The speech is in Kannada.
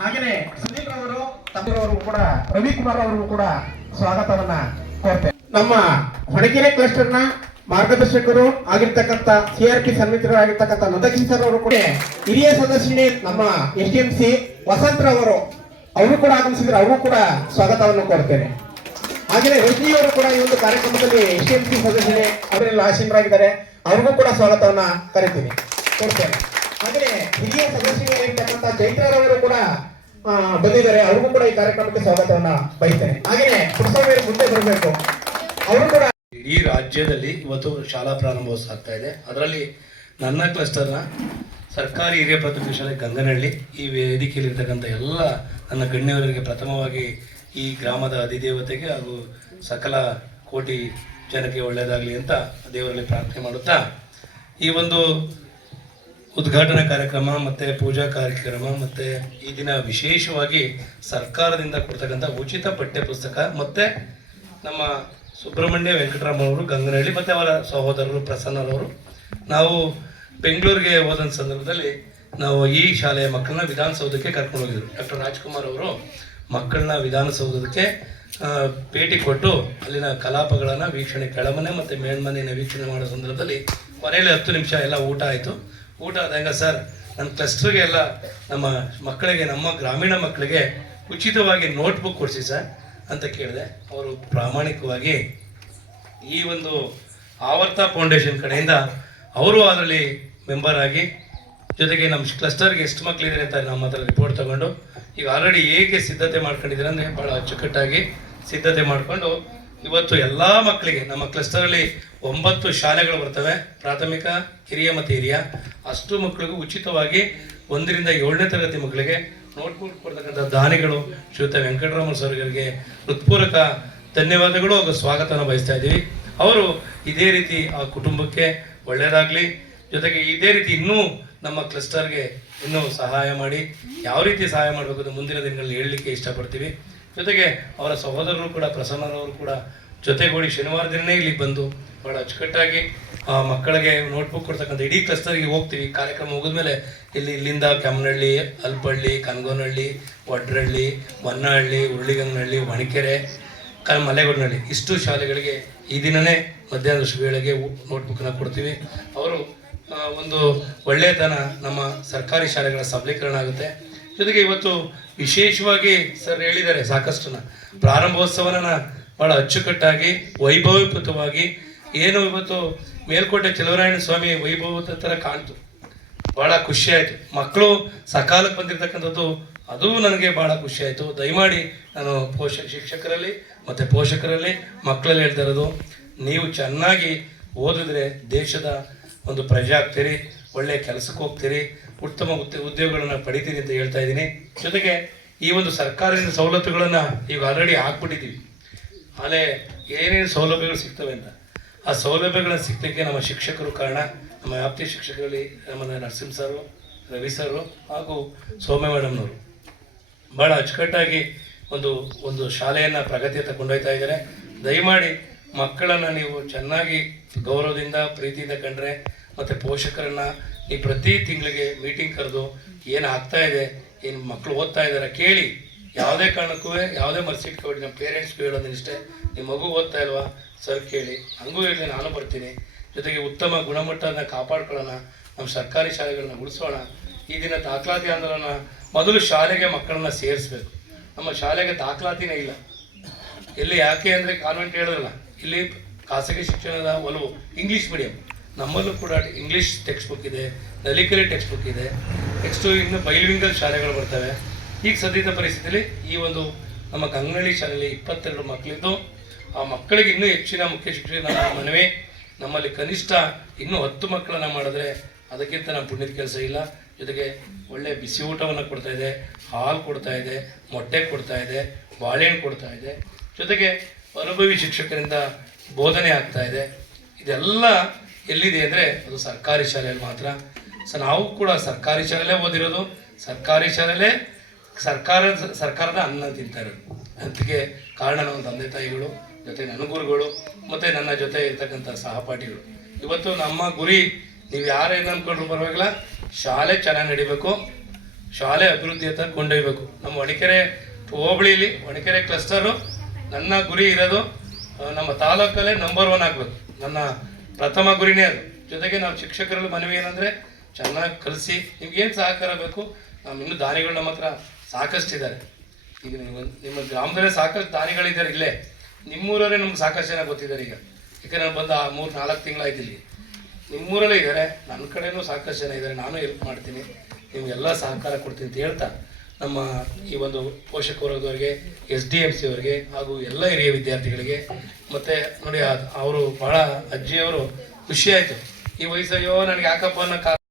ಹಾಗೆಯೇ ಸುನೀಲ್ ರವರು ತಮ್ಮರವರು ಕೂಡ ರವಿಕುಮಾರ್ ಅವರಿಗೂ ಕೂಡ ಸ್ವಾಗತವನ್ನ ಕೋರ್ತೇವೆ. ನಮ್ಮ ಹೊಣಗೆರೆ ಕ್ಲಸ್ಟರ್ನ ಮಾರ್ಗದರ್ಶಕರು ಆಗಿರ್ತಕ್ಕಂಥ ಸಿಆರ್ಪಿ ಸನ್ಮಿತ್ರರಾಗಿರ್ತಕ್ಕಂಥ ನಂದಕಿಶೋರ್ ಸರ್ ಅವರು ಕೂಡ ಹಿರಿಯ ಸದಸ್ಯನೇ ನಮ್ಮ SDMC ವಸಂತರವರು ಅವರು ಕೂಡ ಆಗಮಿಸಿದ್ರೆ ಅವರು ಕೂಡ ಸ್ವಾಗತವನ್ನು ಕೋರ್ತೇನೆ. ಹಾಗೆಯೇ ರಜನಿ ಅವರು ಕೂಡ ಈ ಒಂದು ಕಾರ್ಯಕ್ರಮದಲ್ಲಿ SDMC ಸದಸ್ಯರೇ ಅವರೆಲ್ಲ ಆಸೀನರಾಗಿದ್ದಾರೆ, ಅವ್ರಿಗೂ ಕೂಡ ಸ್ವಾಗತವನ್ನ ಕೊಡ್ತೇನೆ. ಹಾಗೆಯೇ ಹಿರಿಯ ಸದಸ್ಯರಾಗಿರ್ತಕ್ಕಂಥ ಚೈತ್ರರವರು ಕೂಡ ಬಂದಿದ್ದಾರೆ, ಅವ್ರಿಗೂ ಕೂಡ ಈ ಕಾರ್ಯಕ್ರಮಕ್ಕೆ ಸ್ವಾಗತವನ್ನ ಬಯಸ್ತೇನೆ. ಹಾಗೆಯೇ ಪುರಸಭೆಯವರು ಮುಂದೆ ಬರಬೇಕು, ಅವರು ಕೂಡ. ಇಡೀ ರಾಜ್ಯದಲ್ಲಿ ಇವತ್ತು ಶಾಲಾ ಪ್ರಾರಂಭೋತ್ಸವ ಆಗ್ತಾ ಇದೆ. ಅದರಲ್ಲಿ ನನ್ನ ಕ್ಲಸ್ಟರ್ನ ಸರ್ಕಾರಿ ಹಿರಿಯ ಪ್ರಾಥಮಿಕ ಶಾಲೆ ಗಂಗನಹಳ್ಳಿ ಈ ವೇದಿಕೆಯಲ್ಲಿರ್ತಕ್ಕಂಥ ಎಲ್ಲ ನನ್ನ ಗಣ್ಯವರಿಗೆ ಪ್ರಥಮವಾಗಿ ಈ ಗ್ರಾಮದ ಅಧಿದೇವತೆಗೆ ಹಾಗೂ ಸಕಲ ಕೋಟಿ ಜನಕ್ಕೆ ಒಳ್ಳೆಯದಾಗಲಿ ಅಂತ ದೇವರಲ್ಲಿ ಪ್ರಾರ್ಥನೆ ಮಾಡುತ್ತಾ ಈ ಒಂದು ಉದ್ಘಾಟನಾ ಕಾರ್ಯಕ್ರಮ ಮತ್ತು ಪೂಜಾ ಕಾರ್ಯಕ್ರಮ ಮತ್ತು ಈ ದಿನ ವಿಶೇಷವಾಗಿ ಸರ್ಕಾರದಿಂದ ಕೊಡ್ತಕ್ಕಂಥ ಉಚಿತ ಪಠ್ಯ ಪುಸ್ತಕ ಮತ್ತು ನಮ್ಮ ಸುಬ್ರಹ್ಮಣ್ಯ ವೆಂಕಟರಾಮನವರು ಗಂಗನಹಳ್ಳಿ ಮತ್ತು ಅವರ ಸಹೋದರರು ಪ್ರಸನ್ನರವರು ನಾವು ಬೆಂಗಳೂರಿಗೆ ಹೋದಂಥ ಸಂದರ್ಭದಲ್ಲಿ ನಾವು ಈ ಶಾಲೆಯ ಮಕ್ಕಳನ್ನ ವಿಧಾನಸೌಧಕ್ಕೆ ಕರ್ಕೊಂಡು ಹೋಗಿದ್ರು. ಡಾಕ್ಟರ್ ರಾಜ್ಕುಮಾರ್ ಅವರು ಮಕ್ಕಳನ್ನ ವಿಧಾನಸೌಧಕ್ಕೆ ಭೇಟಿ ಕೊಟ್ಟು ಅಲ್ಲಿನ ಕಲಾಪಗಳನ್ನು ವೀಕ್ಷಣೆ ಕೆಳಮನೆ ಮತ್ತು ಮೇಲ್ಮನೆಯನ್ನು ವೀಕ್ಷಣೆ ಮಾಡೋ ಸಂದರ್ಭದಲ್ಲಿ ಕೊನೆಯಲ್ಲಿ 10 ನಿಮಿಷ ಎಲ್ಲ ಊಟ ಆಯಿತು. ಊಟ ಆದಾಗ ಸರ್ ನನ್ನ ಕ್ಲಸ್ಟರ್ಗೆ ಎಲ್ಲ ನಮ್ಮ ಮಕ್ಕಳಿಗೆ, ನಮ್ಮ ಗ್ರಾಮೀಣ ಮಕ್ಕಳಿಗೆ ಉಚಿತವಾಗಿ ನೋಟ್ಬುಕ್ ಕೊಡಿಸಿ ಸರ್ ಅಂತ ಕೇಳಿದೆ. ಅವರು ಪ್ರಾಮಾಣಿಕವಾಗಿ ಈ ಒಂದು ಆವರ್ತ ಫೌಂಡೇಶನ್ ಕಡೆಯಿಂದ ಅವರು ಅದರಲ್ಲಿ ಮೆಂಬರ್ ಆಗಿ, ಜೊತೆಗೆ ನಮ್ಮ ಕ್ಲಸ್ಟರ್ಗೆ ಎಷ್ಟು ಮಕ್ಕಳಿದ್ದಾರೆ ಅಂತ ನಮ್ಮ ಹತ್ರ ರಿಪೋರ್ಟ್ ತಗೊಂಡು ಈಗ ಆಲ್ರೆಡಿ ಹೇಗೆ ಸಿದ್ಧತೆ ಮಾಡ್ಕೊಂಡಿದ್ದಾರೆ ಅಂದರೆ ಭಾಳ ಅಚ್ಚುಕಟ್ಟಾಗಿ ಸಿದ್ಧತೆ ಮಾಡಿಕೊಂಡು ಇವತ್ತು ಎಲ್ಲ ಮಕ್ಕಳಿಗೆ ನಮ್ಮ ಕ್ಲಸ್ಟರಲ್ಲಿ 9 ಶಾಲೆಗಳು ಬರ್ತವೆ, ಪ್ರಾಥಮಿಕ, ಕಿರಿಯ ಮತ್ತು ಹಿರಿಯ. ಅಷ್ಟು ಮಕ್ಕಳಿಗೂ ಉಚಿತವಾಗಿ 1 ರಿಂದ 7ನೇ ತರಗತಿ ಮಕ್ಕಳಿಗೆ ನೋಟ್ಬುಕ್ ಕೊಡ್ತಕ್ಕಂಥ ದಾನಿಗಳು ಶ್ರೀಯುತ ವೆಂಕಟರಾಮ ಸರ್ಗಳಿಗೆ ಹೃತ್ಪೂರ್ವಕ ಧನ್ಯವಾದಗಳು ಹಾಗೂ ಸ್ವಾಗತವನ್ನು ಬಯಸ್ತಾ ಇದ್ದೀವಿ. ಅವರು ಇದೇ ರೀತಿ ಆ ಕುಟುಂಬಕ್ಕೆ ಒಳ್ಳೆಯದಾಗಲಿ, ಜೊತೆಗೆ ಇದೇ ರೀತಿ ಇನ್ನೂ ನಮ್ಮ ಕ್ಲಸ್ಟರ್ಗೆ ಇನ್ನೂ ಸಹಾಯ ಮಾಡಿ, ಯಾವ ರೀತಿ ಸಹಾಯ ಮಾಡಬೇಕು ಅಂತ ಮುಂದಿನ ದಿನಗಳಲ್ಲಿ ಹೇಳಲಿಕ್ಕೆ ಇಷ್ಟಪಡ್ತೀವಿ. ಜೊತೆಗೆ ಅವರ ಸಹೋದರರು ಕೂಡ, ಪ್ರಸನ್ನರವರು ಕೂಡ ಜೊತೆಗೂಡಿ ಶನಿವಾರ ದಿನವೇ ಇಲ್ಲಿಗೆ ಬಂದು ಭಾಳ ಅಚ್ಚುಕಟ್ಟಾಗಿ ಮಕ್ಕಳಿಗೆ ನೋಟ್ಬುಕ್ ಕೊಡ್ತಕ್ಕಂಥ ಇಡೀ ಕ್ಲಸ್ಟರ್ಗೆ ಹೋಗ್ತೀವಿ. ಕಾರ್ಯಕ್ರಮ ಮುಗಿದ್ಮೇಲೆ ಇಲ್ಲಿಂದ ಕೆಮ್ಮನಹಳ್ಳಿ, ಅಲ್ಪಹಳ್ಳಿ, ಕನಗೋನಹಳ್ಳಿ, ವಡ್ರಹಳ್ಳಿ, ಹೊನ್ನಹಳ್ಳಿ, ಉರುಳಿಗಂಗನಹಳ್ಳಿ, ಮಣಿಕೆರೆ, ಮಲೆಗೋಡ್ನಹಳ್ಳಿ ಇಷ್ಟು ಶಾಲೆಗಳಿಗೆ ಈ ದಿನವೇ ಮಧ್ಯಾಹ್ನದ ವೇಳೆಗೆ ನೋಟ್ಬುಕ್ಕನ್ನು ಕೊಡ್ತೀವಿ. ಅವರು ಒಂದು ಒಳ್ಳೆಯತನ ನಮ್ಮ ಸರ್ಕಾರಿ ಶಾಲೆಗಳ ಸಬಲೀಕರಣ ಆಗುತ್ತೆ. ಜೊತೆಗೆ ಇವತ್ತು ವಿಶೇಷವಾಗಿ ಸರ್ ಹೇಳಿದ್ದಾರೆ ಸಾಕಷ್ಟನ್ನ, ಪ್ರಾರಂಭೋತ್ಸವನ ಭಾಳ ಅಚ್ಚುಕಟ್ಟಾಗಿ ವೈಭವೀಕೃತವಾಗಿ, ಏನು ಇವತ್ತು ಮೇಲ್ಕೋಟೆ ಚಲುವರಾಯಣ ಸ್ವಾಮಿ ವೈಭವದ ಥರ ಕಾಣ್ತು. ಭಾಳ ಖುಷಿಯಾಯಿತು. ಮಕ್ಕಳು ಸಕಾಲಕ್ಕೆ ಬಂದಿರತಕ್ಕಂಥದ್ದು ಅದು ನನಗೆ ಭಾಳ ಖುಷಿಯಾಯಿತು. ದಯಮಾಡಿ ನಾನು ಶಿಕ್ಷಕರಲ್ಲಿ ಮತ್ತು ಪೋಷಕರಲ್ಲಿ ಮಕ್ಕಳಲ್ಲಿ ಹೇಳ್ತಾ ಇರೋದು, ನೀವು ಚೆನ್ನಾಗಿ ಓದಿದ್ರೆ ದೇಶದ ಒಂದು ಪ್ರಜೆ ಆಗ್ತೀರಿ, ಒಳ್ಳೆಯ ಕೆಲಸಕ್ಕೆ ಹೋಗ್ತೀರಿ, ಉತ್ತಮ ಉದ್ಯೋಗಗಳನ್ನು ಪಡಿತೀರಿ ಅಂತ ಹೇಳ್ತಾ ಇದ್ದೀನಿ. ಜೊತೆಗೆ ಈ ಒಂದು ಸರ್ಕಾರದಿಂದ ಸವಲತ್ತುಗಳನ್ನು ಈಗ ಆಲ್ರೆಡಿ ಹಾಕ್ಬಿಟ್ಟಿದ್ದೀವಿ. ಆಮೇಲೆ ಏನೇನು ಸೌಲಭ್ಯಗಳು ಸಿಗ್ತವೆ ಅಂತ, ಆ ಸೌಲಭ್ಯಗಳನ್ನು ಸಿಗಲಿಕ್ಕೆ ನಮ್ಮ ಶಿಕ್ಷಕರು ಕಾರಣ. ನಮ್ಮ ವ್ಯಾಪ್ತಿ ಶಿಕ್ಷಕರಲ್ಲಿ ನಮ್ಮ ನರಸಿಂಹ ಸರು, ರವಿ ಸರು ಹಾಗೂ ಸೌಮ್ಯ ಮೇಡಮ್ನವರು ಭಾಳ ಅಚ್ಚುಕಟ್ಟಾಗಿ ಒಂದು ಶಾಲೆಯನ್ನು ಪ್ರಗತಿಯತ್ತ ಕೊಂಡೊಯ್ತಾ ಇದ್ದಾರೆ. ದಯಮಾಡಿ ಮಕ್ಕಳನ್ನು ನೀವು ಚೆನ್ನಾಗಿ ಗೌರವದಿಂದ, ಪ್ರೀತಿಯಿಂದ ಕಂಡ್ರೆ, ಮತ್ತು ಪೋಷಕರನ್ನು ಈ ಪ್ರತಿ ತಿಂಗಳಿಗೆ ಮೀಟಿಂಗ್ ಕರೆದು ಏನು ಆಗ್ತಾ ಇದೆ, ಏನು ಮಕ್ಕಳು ಓದ್ತಾ ಇದ್ದಾರೆ ಕೇಳಿ, ಯಾವುದೇ ಕಾರಣಕ್ಕೂ ಯಾವುದೇ ಮನಸ್ಸಿಟ್ಕೊಬೇಡಿ. ನಮ್ಮ ಪೇರೆಂಟ್ಸ್ಗೂ ಹೇಳೋದಿಷ್ಟೇ, ನಿಮ್ಮ ಮಗು ಓದ್ತಾ ಇಲ್ವಾ ಸರ್ ಕೇಳಿ, ಹಂಗೂ ಹೇಳಿ ನಾನು ಬರ್ತೀನಿ. ಜೊತೆಗೆ ಉತ್ತಮ ಗುಣಮಟ್ಟನ ಕಾಪಾಡ್ಕೊಳ್ಳೋಣ, ನಮ್ಮ ಸರ್ಕಾರಿ ಶಾಲೆಗಳನ್ನ ಉಳಿಸೋಣ. ಈ ದಿನ ದಾಖಲಾತಿ ಆಂದೋಲನ, ಮೊದಲು ಶಾಲೆಗೆ ಮಕ್ಕಳನ್ನ ಸೇರಿಸ್ಬೇಕು. ನಮ್ಮ ಶಾಲೆಗೆ ದಾಖಲಾತಿನೇ ಇಲ್ಲ ಎಲ್ಲಿ, ಯಾಕೆ ಅಂದರೆ ಕಾನ್ವೆಂಟ್ ಹೇಳಿದ್ರಲ್ಲ, ಇಲ್ಲಿ ಖಾಸಗಿ ಶಿಕ್ಷಣದ ಒಲವು ಇಂಗ್ಲೀಷ್ ಮೀಡಿಯಂ. ನಮ್ಮಲ್ಲೂ ಕೂಡ ಇಂಗ್ಲೀಷ್ ಟೆಕ್ಸ್ಟ್ ಬುಕ್ ಇದೆ, ನಲಿಕಲಿ ಟೆಕ್ಸ್ಟ್ ಬುಕ್ ಇದೆ. ನೆಕ್ಸ್ಟು ಇನ್ನು ಬೈಲಿಂಗಲ್ ಶಾಲೆಗಳು ಬರ್ತವೆ. ಈಗ ಸದ್ಯದ ಪರಿಸ್ಥಿತಿಯಲ್ಲಿ ಈ ಒಂದು ನಮ್ಮ ಗಂಗನಹಳ್ಳಿ ಶಾಲೆಯಲ್ಲಿ 22 ಮಕ್ಕಳಿದ್ದು, ಆ ಮಕ್ಕಳಿಗೆ ಇನ್ನೂ ಹೆಚ್ಚಿನ ಮುಖ್ಯ ಶಿಕ್ಷಕರ ಮನವಿ, ನಮ್ಮಲ್ಲಿ ಕನಿಷ್ಠ ಇನ್ನೂ 10 ಮಕ್ಕಳನ್ನು ಮಾಡಿದ್ರೆ ಅದಕ್ಕಿಂತ ನಮ್ಮ ಪುಣ್ಯದ ಕೆಲಸ ಇಲ್ಲ. ಜೊತೆಗೆ ಒಳ್ಳೆಯ ಬಿಸಿ ಊಟವನ್ನು ಕೊಡ್ತಾ ಇದೆ, ಹಾಲು ಕೊಡ್ತಾ ಇದೆ, ಮೊಟ್ಟೆ ಕೊಡ್ತಾ ಇದೆ, ಬಾಳೆಹಣ್ಣು ಕೊಡ್ತಾ ಇದೆ. ಜೊತೆಗೆ ಅನುಭವಿ ಶಿಕ್ಷಕರಿಂದ ಬೋಧನೆ ಆಗ್ತಾ ಇದೆ. ಇದೆಲ್ಲ ಎಲ್ಲಿದೆ ಅಂದರೆ ಅದು ಸರ್ಕಾರಿ ಶಾಲೆಯಲ್ಲಿ ಮಾತ್ರ. ನಾವು ಕೂಡ ಸರ್ಕಾರಿ ಶಾಲೆಯಲ್ಲೇ ಓದಿರೋದು, ಸರ್ಕಾರಿ ಶಾಲೆಯಲ್ಲೇ ಸರ್ಕಾರದ ಅನ್ನ ತಿಂತಾ ಇರೋದು. ಅದಕ್ಕೆ ಕಾರಣ ನಮ್ಮ ತಂದೆ ತಾಯಿಗಳು, ಜೊತೆ ನನ್ನ ಗುರುಗಳು ಮತ್ತು ನನ್ನ ಜೊತೆ ಇರ್ತಕ್ಕಂಥ ಸಹಪಾಠಿಗಳು. ಇವತ್ತು ನಮ್ಮ ಗುರಿ ನೀವು ಯಾರೇನು ಅಂದ್ಕೊಂಡ್ರು ಪರವಾಗಿಲ್ಲ, ಶಾಲೆ ಚೆನ್ನಾಗಿ ನಡಿಬೇಕು, ಶಾಲೆ ಅಭಿವೃದ್ಧಿ ಹತ್ರ ಕೊಂಡೊಯ್ಬೇಕು. ನಮ್ಮ ಹೊಣೆಕೆರೆ ಹೋಬಳಿಲಿ ಹೊಣೆಕೆರೆ ಕ್ಲಸ್ಟರು ನನ್ನ ಗುರಿ ಇರೋದು ನಮ್ಮ ತಾಲೂಕಲ್ಲೇ ನಂಬರ್ 1 ಆಗಬೇಕು. ನನ್ನ ಪ್ರಥಮ ಗುರಿನೇ ಅದು. ಜೊತೆಗೆ ನಾವು ಶಿಕ್ಷಕರಲ್ಲಿ ಮನವಿ ಏನಂದರೆ ಚೆನ್ನಾಗಿ ಕಲಿಸಿ, ನಿಮ್ಗೇನು ಸಹಕಾರ ಬೇಕು, ನಮ್ಮ ಇನ್ನೂ ದಾನಿಗಳು ನಮ್ಮ ಹತ್ರ ಸಾಕಷ್ಟಿದ್ದಾರೆ. ಈಗ ನಿಮ್ಮ ಗ್ರಾಮದಲ್ಲೇ ಸಾಕಷ್ಟು ದಾನಿಗಳಿದ್ದಾರೆ. ಇಲ್ಲೇ ನಿಮ್ಮೂರವರೇ ನಮ್ಗೆ ಸಾಕಷ್ಟು ಜನ ಗೊತ್ತಿದ್ದಾರೆ. ಈಗ ಯಾಕಂದ್ರೆ ನಾನು ಬಂದು 3-4 ತಿಂಗಳಾಯ್ತು ಇಲ್ಲಿ. ನಿಮ್ಮೂರಲ್ಲೇ ಇದ್ದಾರೆ, ನನ್ನ ಕಡೆನೂ ಸಾಕಷ್ಟು ಜನ ಇದ್ದಾರೆ. ನಾನು ಹೆಲ್ಪ್ ಮಾಡ್ತೀನಿ, ನಿಮಗೆಲ್ಲ ಸಹಕಾರ ಕೊಡ್ತೀನಿ ಅಂತ ಹೇಳ್ತಾ ನಮ್ಮ ಈ ಒಂದು ಪೋಷಕ ವರ್ಗದವರಿಗೆ, SDMC ಅವರಿಗೆ ಹಾಗೂ ಎಲ್ಲ ಹಿರಿಯ ವಿದ್ಯಾರ್ಥಿಗಳಿಗೆ ಮತ್ತು ನೋಡಿ ಅವರು ಭಾಳ ಅಜ್ಜಿಯವರು ಖುಷಿಯಾಯಿತು. ಈ ವಯಸ್ಸಯ್ಯೋ ನನಗೆ ಯಾಕಪ್ಪ ಅನ್ನೋ